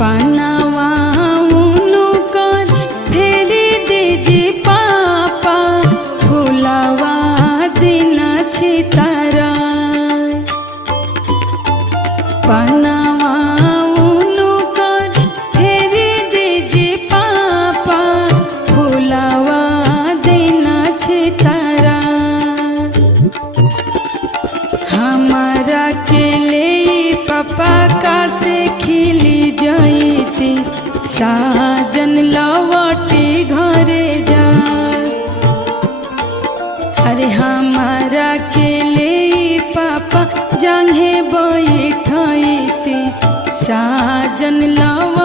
पनावा उनकर फेरी दीजी पापा फुलावा दिन छितारा पनावा उनकर फेरी दीजी पापा फुलावा दिन छितारा हमारा के ले पापा का से खिली जाइती साजन लवटी घरे जा अरे हमारा के ले पापा जंघे बैठती साजन लव